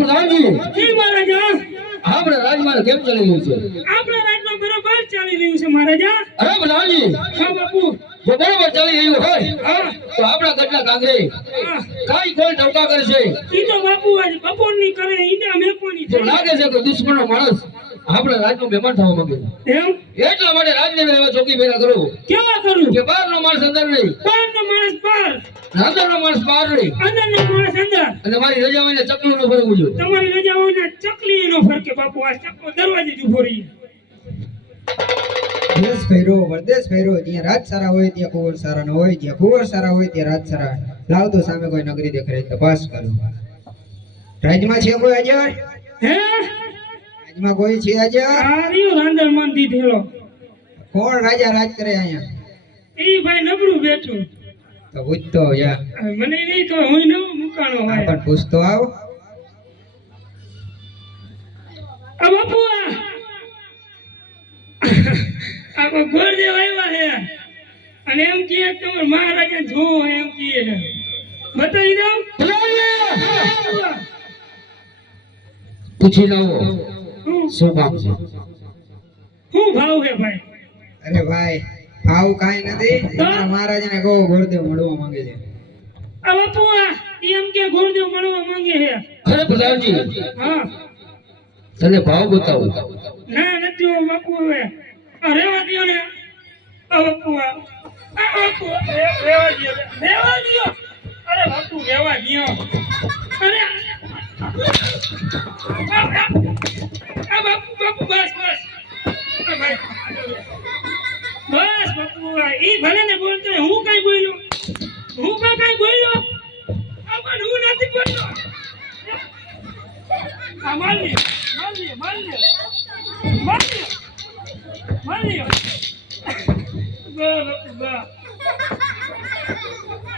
પ્રધાનજી જી મહારાજા આપણા રાજમાં કેમ ચાલી રહ્યું છે? આપણા રાજમાં બરોબર ચાલી રહ્યું છે મહારાજા. અરે પ્રધાનજી હા બાપુ. જો બરોબર ચાલી રહ્યું હોય હા તો આપણા ગઢના કાંગરે કાઈ કોઈ ટવકા કરશે ઈ તો બાપુ આજ બપોરની કરે ઈંડા મેકોની તો લાગે છે કે દુશ્મનનો માણસ આપણા રાજનો મહેમાન થવા માંગે છે. એમ એટલા માટે રાજને એવા ચોકી ભેગા કરો કેવા કરું કે બહારનો માણસ અંદર નહીં, બહારનો માણસ બહાર અંદરનો માણસ બહાર નહીં, અંદરનો માણસ અંદર. અને મારી રજા હોય ને ચકલું નો ફરવું જોઈએ. તમારી રજા હોય ને ચકલી નો ફરકે બાપુ આ ચકલો દરવાજે જ ઉભો રહી. દેશ ફેરો પરદેશ ફેરો જ્યાં રાજ સારા હોય ત્યાં કુંવર સારા ન હોય, જ્યાં કુંવર સારા હોય ત્યાં રાજ સારા. લાવતો સામે કોઈ નગરી દેખાય તપાસ કરો. રાજમાં છે કોઈ હાજર? હે રાજમાં કોઈ છે હાજર? આ રહ્યો રાંદલ મન દીધેલો. કોણ રાજા રાજ કરે અહીંયા? ઈ ભાઈ નબળું બેઠું. તો પૂછતો યા મને નહીં તો હું નવો મુકાણો હોય. પણ પૂછતો આવ. આ બાપુ આ ગોરદેવ આવ્યા છે અને એમ કહે તમાર મહારાજા જોવો એમ કહે બતાવી દઉં. પૂછી લાવો શું કામ છે? શું ભાવ છે ભાઈ? અરે ભાઈ ભાવ કાઈ નથી. તમારા મહારાજાને કહો ગોરદેવ મળવા માંગે છે. આ બાપુ એમ કે ગોરદેવ મળવા માંગે છે. અરે પ્રધાનજી હા તને ભાવ બતાવું. ના નથી હો બાપુ હવે આ રેવા દ્યો ને. આ બાપુ આ બાપુ રેવા દ્યો રેવા દ્યો. અરે બાપુ રેવા દ્યો. અરે આ બાપુ બાપુ બસ બસ. આ ભાઈ બસ બાપુ ઈ ભલે ને બોલતો હોય. હું કઈ બોલ્યો? હું કઈ બોલ્યો? આ પણ હું નથી બોલ્યો. આ મારી મારી મારી મારી મારી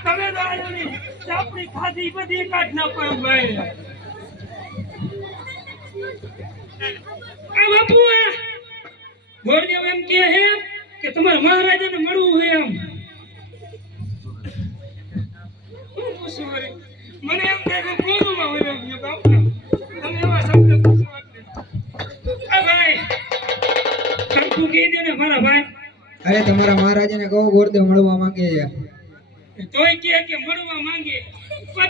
તમે દારૂની ચાપડી ખાધી બધી કાઢ નાખો એમ ભાઈ. આ બાપુ ગોરદેવ એમ કહે છે કે તમારા મહારાજાને મળવું છે એમ. મને એમ થાય કે બોલવા હોય બાપુ તમે એવા શબ્દ પૂછો એટલે. આ ભાઈ સરખું કહી દે ને મારા ભાઈ. અરે તમારા મહારાજાને કહો ગોરદેવ મળવા માંગે છે. તોય કે મળવા માંગે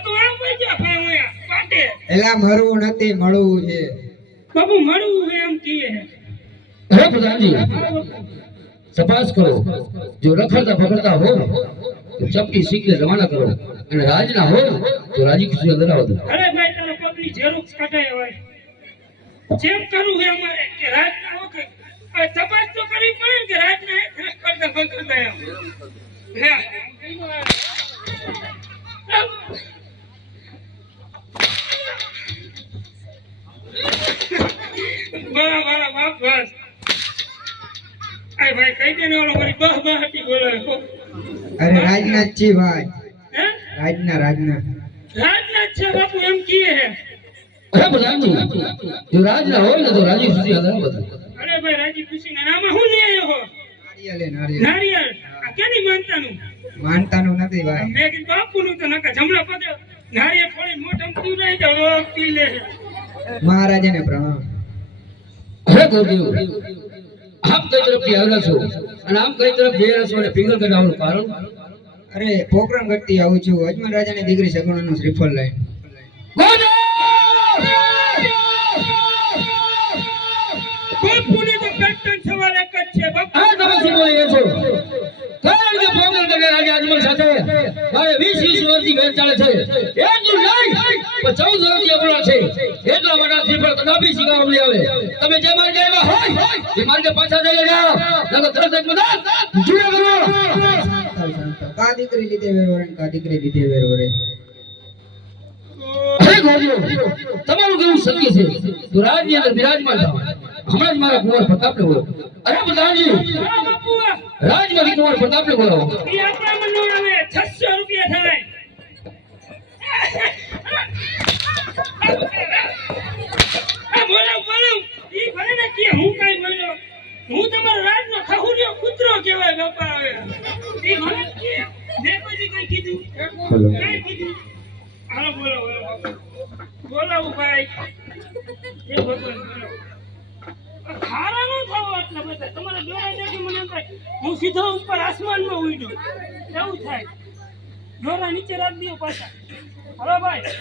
તો આમ કોઈ જા ભાઈ હું પાટે. એલા મરવું નથી મળવું છે. બાપુ મળવું છે એમ કહે. અરે પ્રધાનજી તપાસ કરો. જો રખડતા પકડતા હો તો ચપટી શીખને રવાના કરો, અને રાજના હો તો રાજી ખુશી ધરાવો. અરે ભાઈ તારા પગની ઝેરોક્ષ કઢાય હોય. ચેક કરવું છે અમારે કે રાજ ના હો કે તપાસ તો કરવી પડે ને કે રાજ ના રખડતા પકડતા એમ. હે બરાબર બાપ બસ. આય ભાઈ કઈ દે ને ઓલો મારી બહ બહ હતી બોલાવે. અરે રાજના જ છે ભાઈ. હે રાજના રાજના રાજના જ છે બાપુ એમ કહે છે. અરે પ્રધાનજી જો રાજના હોય ને તો રાજી ખુશી ધરાવો. અરે ભાઈ રાજી ખુશી ના નામે હું લઈ આવ્યો હો? નારિયેળ નારિયેળ. નારિયેળ. આ કેની માનતાનું? માનતાનું નથી ભાઈ. મેં કીધું બાપુનું તો નકા જમણા પગે નારિયેળ થોડી મોટમ પીવડાઈ જાવ પી લે. મહારાજાને પ્રણામ. અરે ગોરદેવ આપ કઈ તરફથી આવેલા છો અને આમ કઈ તરફ જઈ રહ્યા છો અને ફિંગર કઢાવવાનું કારણ? અરે પોકરણ ગઢથી આવું છું. અજમલ રાજાની દીકરી સગુણાનું શ્રીફળ લઈને. બાપુને તો પેટર્ન સવાલ એક જ છે બાપુ. આ તમે શું બોલી રહ્યા છો? કારણ કે પોકરણ ગઢના રાજા અજમલ સાથે મારે 20 વર્ષથી વેર ચાલે છે. એટલું નહીં પણ 14 વર્ષથી અપરાધ છે. એટલા માટે શ્રીફળ કદાપી શીખવા મળી આવે. તમે જે માર્ગે આવ્યા હોય એ માર્ગે પાછા ચાલે જાઓ. નકર તરત જ બધા જુએ કરો. કા દીકરી લીધે વેરવરે કા દીકરી લીધે વેરવરે. અરે ગોરદેવ તમારું કેવું શક્ય છે? તો રાજની અંદર બિરાજમાન થાવ. હમણાં જ મારા કુંવર પ્રતાપને બોલો. અરે પ્રધાનજી હા બાપુ રાજમાંથી કુંવર પ્રતાપને બોલો. ઈ આપણા મનો આવે 600 રૂપિયા થાય. આ બોલો બોલો ઈ ભલે ને કે હું કાઈ બોલ્યો. હું તમારો રાજનો ખહુરિયો કૂતરો કહેવાય બાપા હવે. ઈ ભલે કે મેં કોઈ કઈ કીધું કઈ કીધું. હાલો બોલો બોલો બોલાવું ભાઈ એ ભગવાન બોલો ખારા ન થાવ આટલા બધા તમારે દોરા દેખી મને એમ થાય હું સીધો ઉપર આસમાનમાં ઉડ્યો એવું થાય દોરા નીચે રાખી દો પાછા હાલો ભાઈ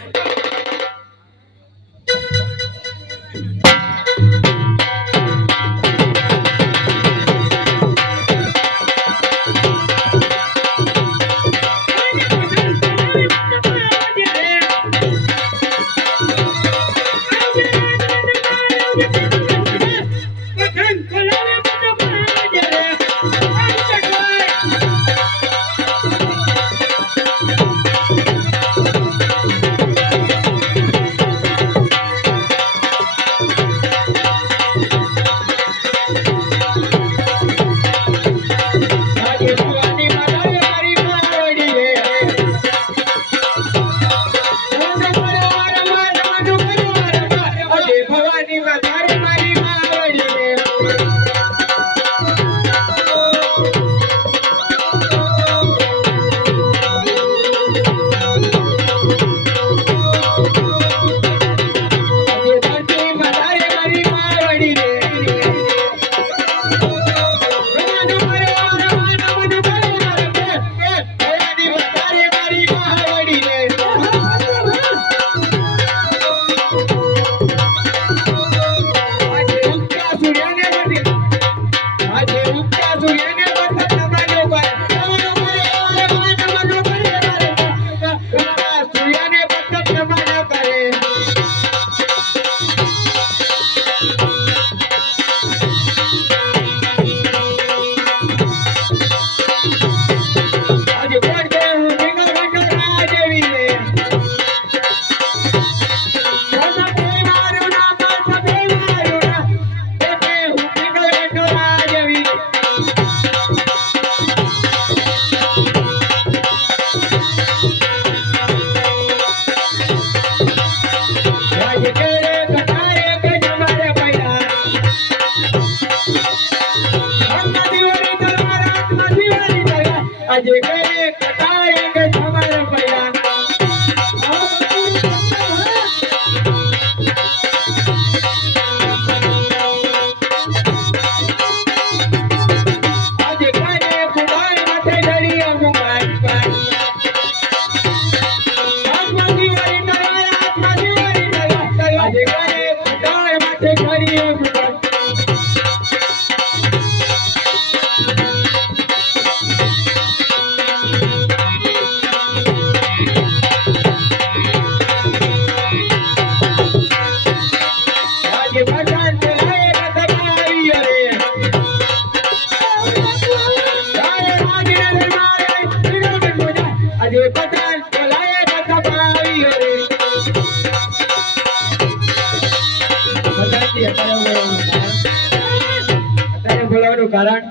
કારણ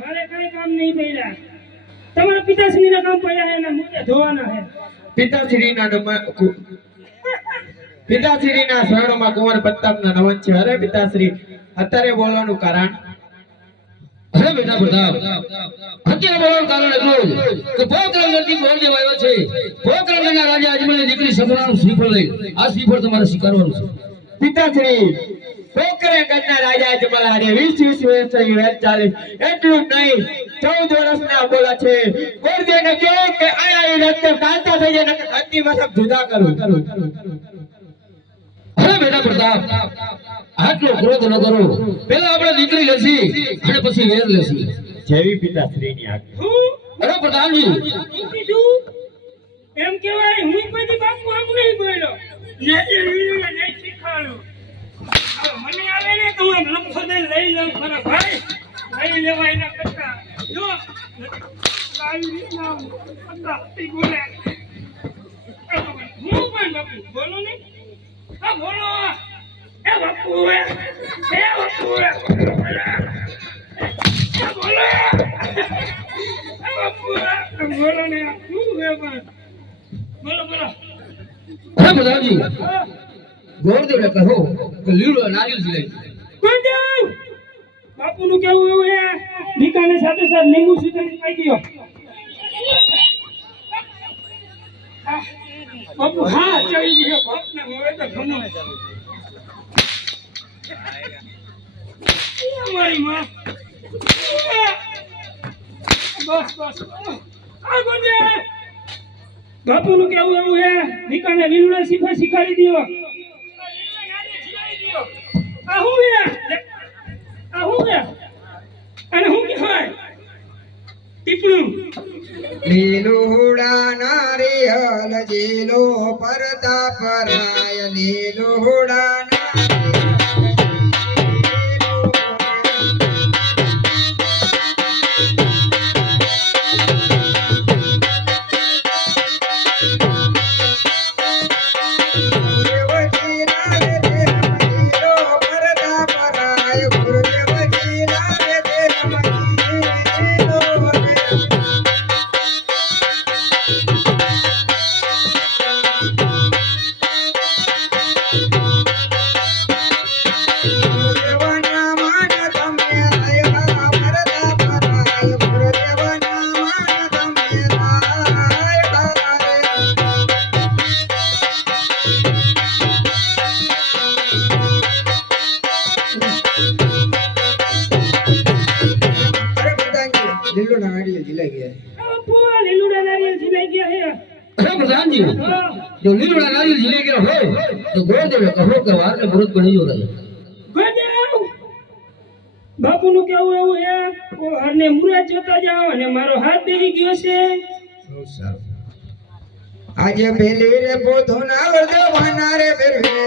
મારે કઈ કામ નહીં પડ્યા તમારા પિતાશ્રીના કામ પડ્યા છે એના મુદ્દે ધોવાના છે પિતાશ્રીના શરણોમાં કુંવર પ્રતાપના નમન છે. અરે પિતાશ્રી, અત્યારે બોલવાનું કારણ? અરે બેટા પ્રતાપ, અત્યારે બોલવાનું કારણ એટલું કે પોકરણગઢથી ગોરદેવ આવ્યો છે. પોકરણગઢના રાજા અજમલની દીકરી સગરાનું શ્રીફળ લઈ આ શ્રીફળ તમારે સ્વીકારવાનું છે. પિતાશ્રી, પોકરણગઢના રાજા અજમલ હારે 20 વર્ષની વેર ચાલે એટલું નહીં 14 વર્ષના બોલા છે. ગોરદેવને કહો કે આયા રસ્તે ચાલતા થઈ જાય નકર ધરતી મસક જુદા કરું. અરે બેટા પ્રતાપ, આટલો ક્રોધ ન કરો. પહેલા આપણે દીકરી લેશી અને પછી વેર લેશી. જેવી પિતાશ્રીની આજ્ઞા. અરે પ્રતાપજી, કીધું એમ કહેવાય હું કોઈ બાપુ આમ નહીં બોલ્યો ને એ વીરને નહીં શીખવાડ્યું. હવે મને આવે ને તો હું લમસો દઈને લઈ લઉં ખરા ભાઈ, લઈ લેવાય ના કરતા જો લાવી ના પત્તા બોલે હું પણ બાપુ બોલો ને. હા બોલો એ બાપુ એ બાપુ એ બોલો બોલો ને શું હે પણ બોલો બોલો. અરે પ્રતાપજી, ગોરદેવને કહો કે લીલો નારિયેળ લઈ. ગોરદેવ બાપુનું કેવું એવું હે નિકાને સાથે સાથે લીંબુ સીધું કહી દયો. બાપુ હા ચડી ગયો બાપને હવે તો ઘણો મારી માં બસ આ ગોજે બાપુ નું કેવું એવું હે નીકાને લીલુડા શીખા શીખાડી દો આ હું હે અને હું કહેવાય ટીપણું લીલુડા નારિયલ જીલો પરતાપ રાય લીલુડા લીલુડા નારિયેલ જીલાઈ ગયા બાપુ લીલુડા નારિયેલ જીલાઈ ગયા હે અરે પ્રધાનજી જો લીલુડા નારિયેલ જીલે ગયો હોય તો ગોરદેવે કહો કે વારને મૃત બની જો ગયો ગોદેવ બાપુ નું કેવું એવું હે ઓ હરને મુરત જોતા જાવ અને મારો હાથ દેવી ગયો છે બહુ સારું આજે પેલી રે પોતો ના વરદો ભનારે બેરવે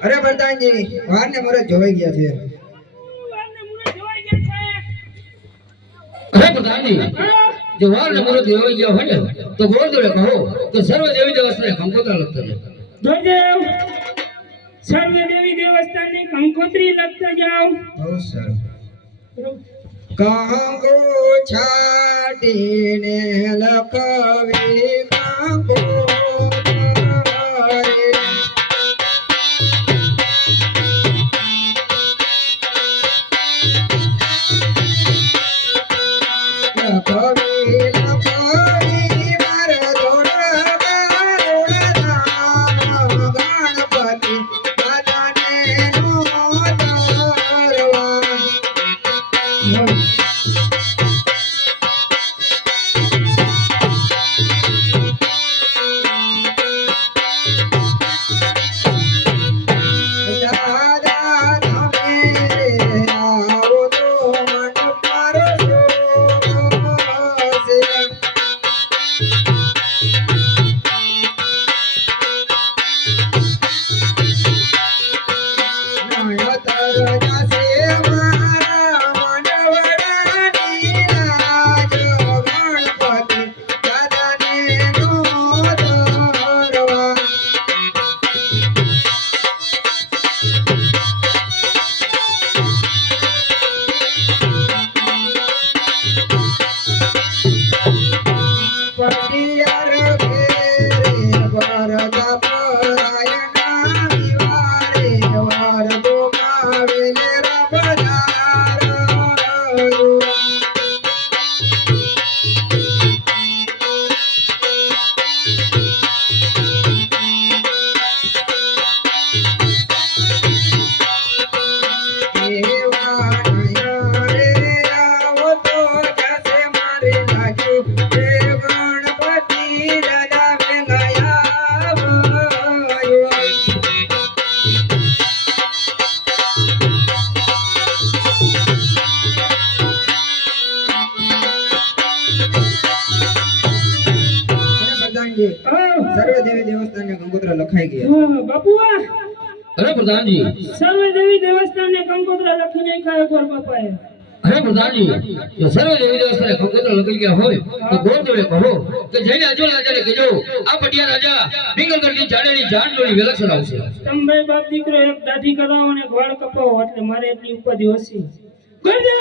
અરે પ્રધાનજી વારને મરદ જોવાઈ ગયા છે હરને મુરત જોવાઈ ગયા અરે પ્રધાનજી જો વારને મૃત હોઈ ગયો હોય ને તો ગોરદેવે કહો તો સર્વ દેવી દેવતાને કંકોત્રા લખતા જાય છે ગોદેવ સર્વ દેવી દેવસ્થાને કંકોત્રી લખતા જાઓ બહુ સારું કંકો છાટીને લખવી કંકો સર્વ દેવી દેવસ્થાને કંકોત્રા લખાઈ ગયા બાપુ અરે પ્રધાનજી સર્વ દેવી દેવસ્થાને કંકોત્રા લખી નાખ્યા એકવાર બાપાએ અરે પ્રધાનજી જો સર્વ દેવદાસને કંકોત્રા લગાઈ ગયા હોય તો ગોરદેવને કહો કે જઈને અજોલ રાજાને કહેજો આ પટિયા રાજા પિંગલગઢની જાડેની જાન જોડી વેલક્ષર આવશે. તમે બે બાપ દીકરો એક દાઢી કરાવો અને વાળ કપાવો એટલે મારે એટલી ઉપાધિ ઓછી. ગુરુદેવ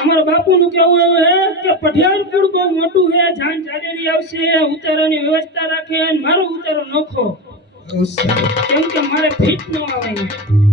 અમારા બાપુનું કહેવું એવું હે કે પઠિયારપુર બહુ મોટું છે, જાન જાડેરી આવશે, ઉતારાની વ્યવસ્થા રાખે અને મારો ઉતારો નોખો કેમ કે મારે ફીટ ન આવે.